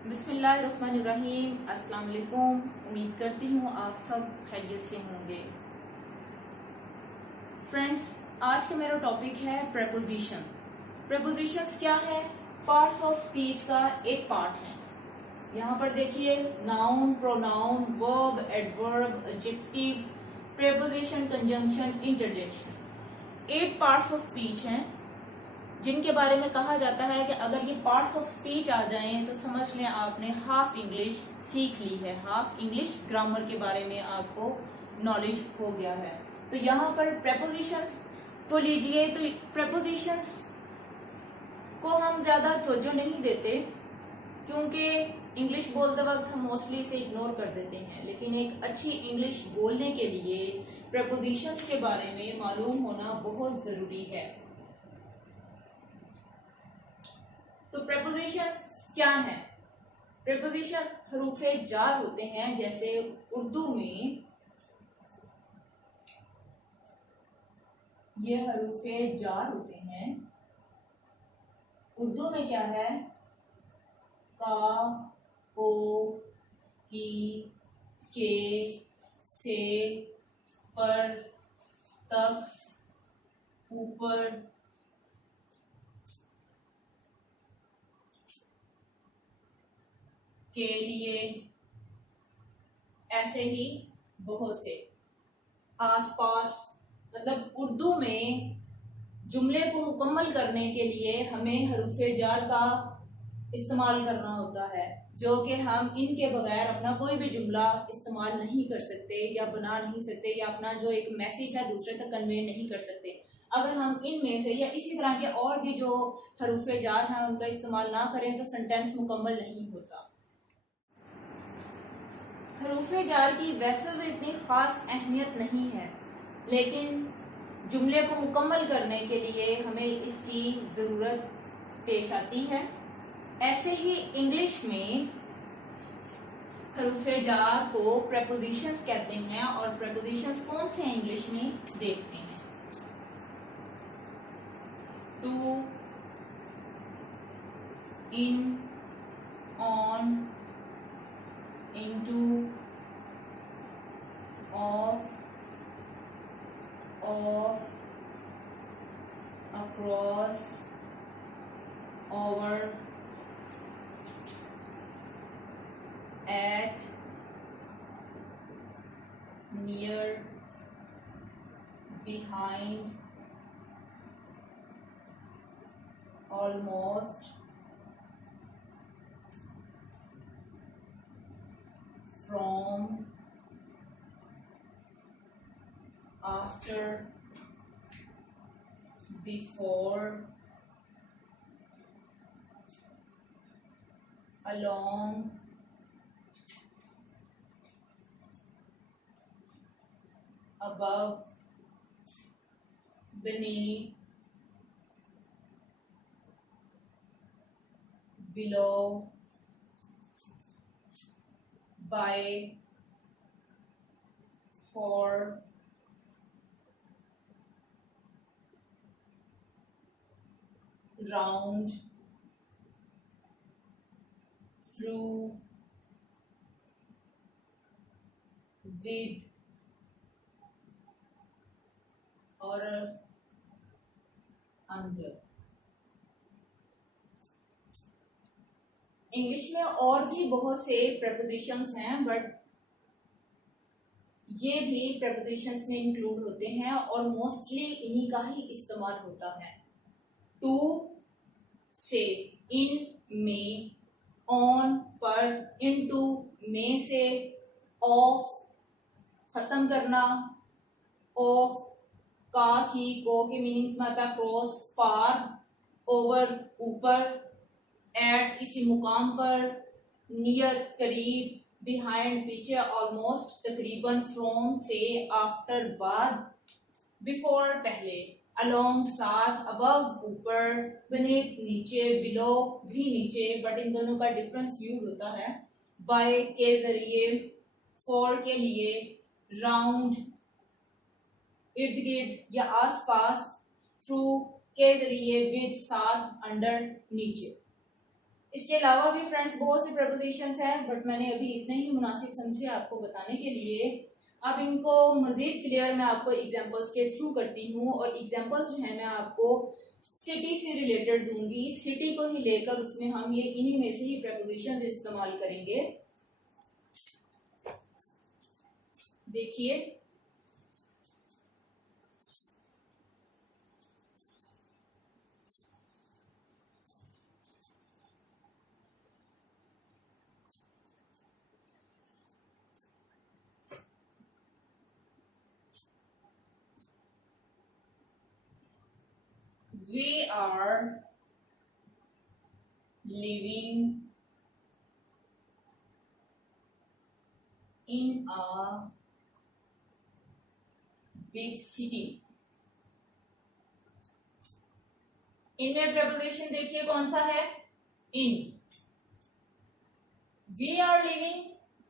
बिस्मिल्लाहिर्रहमानिर्रहीम। अस्सलाम वालेकुम। उम्मीद करती हूँ आप सब खैरियत से होंगे। फ्रेंड्स, आज का मेरा टॉपिक है प्रेपोजिशंस। प्रेपोजिशंस क्या है? पार्ट्स ऑफ स्पीच का एक पार्ट है। यहाँ पर देखिए, noun, pronoun, verb, adverb, adjective, preposition, conjunction, interjection. 8 parts of speech हैं जिनके बारे में कहा जाता है कि अगर ये पार्ट्स ऑफ स्पीच आ जाएं तो समझ लें आपने हाफ इंग्लिश सीख ली है, हाफ इंग्लिश ग्रामर के बारे में आपको नॉलेज हो गया है। तो यहाँ पर प्रेपोजिशंस को लीजिए, तो प्रेपोजिशंस को हम ज्यादा तवज्जो नहीं देते क्योंकि इंग्लिश बोलते वक्त हम मोस्टली इसे इग्नोर कर देते हैं, लेकिन एक अच्छी इंग्लिश बोलने के लिए प्रेपोजिशंस के बारे में मालूम होना बहुत जरूरी है। तो प्रेपोजिशन क्या है? प्रेपोजिशन हरूफे जार होते हैं, जैसे उर्दू में ये हरूफे जार होते हैं। उर्दू में क्या है? का, को, की, के, से, पर, तक, ऊपर, के लिए, ऐसे ही बहुत से। आसपास, मतलब उर्दू में जुमले को मुकम्मल करने के लिए हमें हरूफे जार का इस्तेमाल करना होता है, जो कि हम इनके बगैर अपना कोई भी जुमला इस्तेमाल नहीं कर सकते या बना नहीं सकते या अपना जो एक मैसेज है दूसरे तक कन्वे नहीं कर सकते। अगर हम इनमें से या इसी तरह के और भी जो हरूफे जार हैं उनका इस्तेमाल ना करें तो सेंटेंस मुकम्मल नहीं होता। हरूफे जार की वैसे तो इतनी खास अहमियत नहीं है, लेकिन जुमले को मुकम्मल करने के लिए हमें इसकी ज़रूरत पेश आती है। ऐसे ही इंग्लिश में हरूफे जार को प्रेपोजिशंस कहते हैं, और प्रेपोजिशंस कौन से हैं इंग्लिश में देखते हैं। To, in, on, into, of, across, over, at, near, behind, almost, from, after, before, along, above, beneath, below, by, for, round, through, with, और under। इंग्लिश में और भी बहुत से प्रेपोजिशंस हैं, बट ये भी प्रेपोजिशंस में इंक्लूड होते हैं और मोस्टली इन्हीं का ही इस्तेमाल होता है। टू से, इन में, ऑन पर, इनटू में से, ऑफ खत्म करना, ऑफ का, की, को के मीनिंग्स में आता है क्रॉस, पार, ओवर ऊपर, एट किसी मुकाम पर, नियर करीब, बिहाइंड पीछे, ऑलमोस्ट तकरीबन, फ्रॉम से, आफ्टर बाद, बिफोर पहले, अलोंग साथ, अबव ऊपर, beneath नीचे, बिलो भी नीचे, बट इन दोनों का डिफरेंस यूज होता है। बाय के जरिए, फॉर के लिए, राउंड इर्द गिर्द या आसपास, थ्रू के जरिए, विद साथ, अंडर नीचे। इसके अलावा भी फ्रेंड्स बहुत सी प्रपोजिशंस हैं, बट मैंने अभी इतने ही मुनासिब समझे आपको बताने के लिए। अब इनको मजीद क्लियर मैं आपको एग्जांपल्स के थ्रू करती हूँ, और एग्जांपल्स जो है मैं आपको सिटी से रिलेटेड दूंगी। सिटी को ही लेकर उसमें हम ये इन्हीं में से ही प्रपोजिशंस इस्तेमाल करेंगे। देखिए, we are living in a big city। इनमें प्रपोजिशन देखिए कौन सा है, इन। वी आर लिविंग,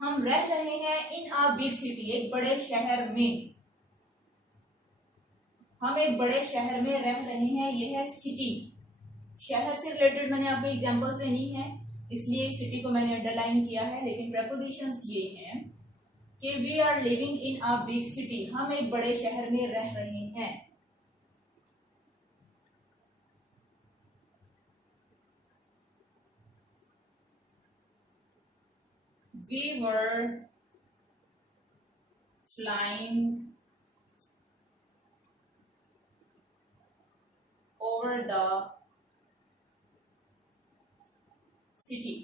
हम रह रहे हैं, इन अ बिग सिटी, एक बड़े शहर में। हम एक बड़े शहर में रह रहे हैं, यह है सिटी। शहर से रिलेटेड मैंने आपको एग्जांपल्स देनी है, इसलिए सिटी को मैंने अंडरलाइन किया है। लेकिन प्रपोजिशंस ये हैं कि we are living in a big city, हम एक बड़े शहर में रह रहे हैं। We were flying over the city।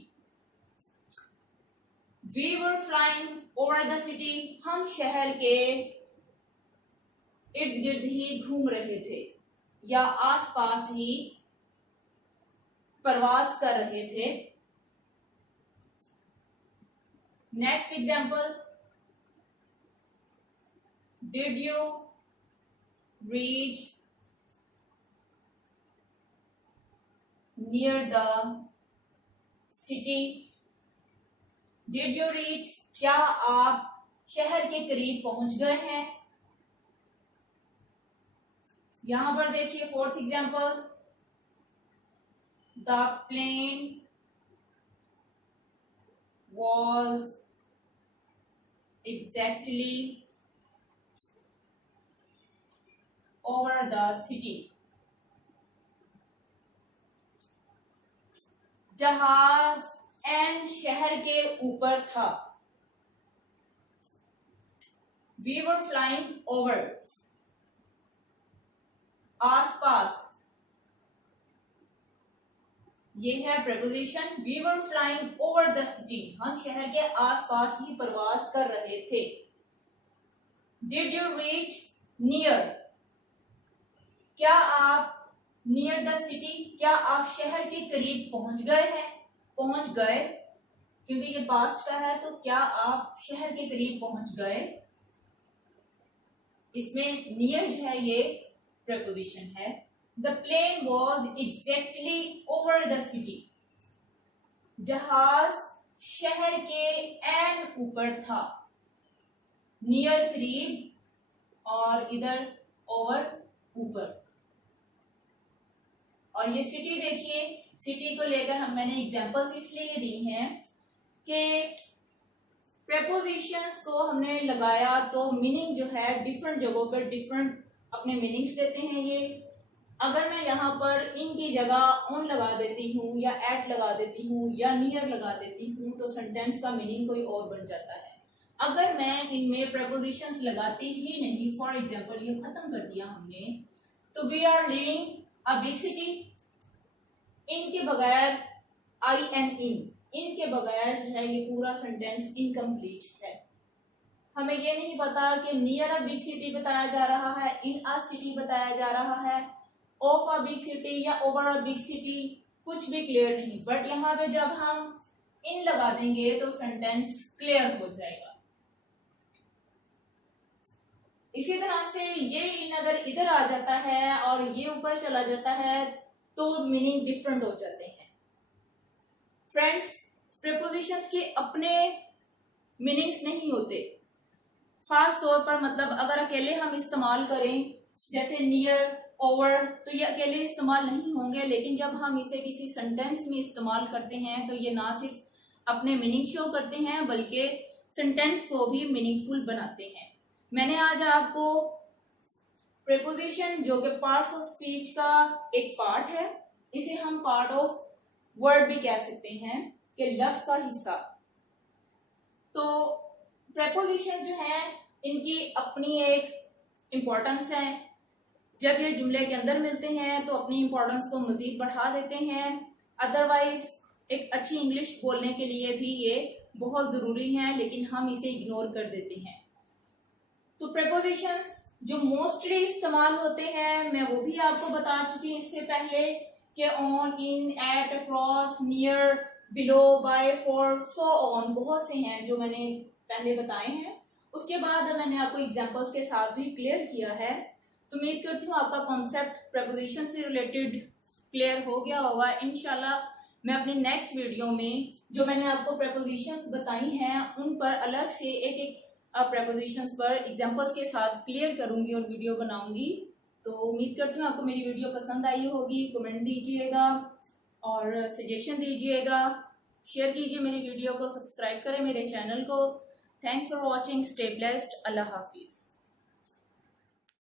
We were flying over the city, हम शहर के इर्द गिर्द ही घूम रहे थे या आसपास ही प्रवास कर रहे थे। Next example, did you reach near the city. Did you reach, क्या आप शहर के करीब पहुंच गए हैं। यहां पर देखिए fourth example, the plane was exactly over the city। जहाज एन शहर के ऊपर था। We were flying over, आसपास, ये है preposition. We were flying over the city, हम शहर के आसपास ही प्रवास कर रहे थे। डिड यू रीच नियर, क्या आप नियर द सिटी, क्या आप शहर के करीब पहुंच गए हैं। पहुंच गए क्योंकि ये पास्ट का है, तो क्या आप शहर के करीब पहुंच गए। इसमें नियर जो है ये प्रपोजिशन है। The plane was exactly over the city। जहाज शहर के एन ऊपर था। नियर करीब, और इधर ओवर ऊपर। और ये सिटी देखिए, सिटी को लेकर मैंने एग्जांपल्स इसलिए दी हैं कि प्रेपोजिशंस को हमने लगाया तो मीनिंग जो है डिफरेंट जगहों पर डिफरेंट अपने मीनिंग्स देते हैं। ये अगर मैं यहाँ पर इन की जगह ऑन लगा देती हूँ या एट लगा देती हूँ या नियर लगा देती हूँ तो सेंटेंस का मीनिंग कोई और बन जाता है। अगर मैं इनमें प्रपोजिशंस लगाती ही नहीं, फॉर एग्जांपल ये खत्म कर दिया हमने, तो we are living a big city, इनके बगैर आई एन इनके बगैर जो है ये पूरा सेंटेंस इनकम्प्लीट है। हमें ये नहीं पता कि नियर अ बिग सिटी बताया जा रहा है, इन अ सिटी बताया जा रहा है, ऑफ अ बिग सिटी या ओवर अ बिग सिटी, कुछ भी क्लियर नहीं। बट यहाँ पे जब हम इन लगा देंगे तो सेंटेंस क्लियर हो जाएगा। इसी तरह से ये इन अगर इधर आ जाता है और ये ऊपर चला जाता है तो मीनिंग डिफरेंट हो जाते हैं। फ्रेंड्स, प्रीपोजिशंस के अपने मीनिंग्स नहीं होते। खास तौर पर मतलब अगर अकेले हम इस्तेमाल करें, जैसे नियर ओवर, तो ये अकेले इस्तेमाल नहीं होंगे, लेकिन जब हम इसे किसी सेंटेंस में इस्तेमाल करते हैं तो ये ना सिर्फ अपने मीनिंग शो करते हैं बल्कि सेंटेंस को भी मीनिंगफुल बनाते हैं। मैंने आज आपको प्रीपोजिशन, जो कि पार्ट्स ऑफ स्पीच का एक पार्ट है, इसे हम पार्ट ऑफ वर्ड भी कह सकते हैं, कि लफ्ज का हिस्सा। तो प्रीपोजिशन जो है इनकी अपनी एक इम्पोर्टेंस है। जब ये जुमले के अंदर मिलते हैं तो अपनी इम्पोर्टेंस को मजीद बढ़ा देते हैं, अदरवाइज एक अच्छी इंग्लिश बोलने के लिए भी ये बहुत ज़रूरी है, लेकिन हम इसे इग्नोर कर देते हैं। तो प्रीपोजिशंस जो मोस्टली इस्तेमाल होते हैं मैं वो भी आपको बता चुकी हूँ इससे पहले, कि on, in, at, across, near, below, by, for, so on, बहुत से हैं जो मैंने पहले बताए हैं। उसके बाद मैंने आपको एग्जांपल्स के साथ भी क्लियर किया है। तो उम्मीद करती हूँ आपका कॉन्सेप्ट प्रीपोजिशन से रिलेटेड क्लियर हो गया होगा। इंशाल्लाह मैं अपनी नेक्स्ट वीडियो में जो मैंने आपको प्रीपोजिशंस बताई हैं उन पर अलग से एक एक प्रीपोजिशंस पर एग्जांपल्स के साथ क्लियर करूंगी और वीडियो बनाऊंगी। तो उम्मीद करती हूँ आपको मेरी वीडियो पसंद आई होगी। कमेंट दीजिएगा और सजेशन दीजिएगा, शेयर कीजिए मेरी वीडियो को, सब्सक्राइब करें मेरे चैनल को। Thanks for watching, stay blessed, Allah Hafiz.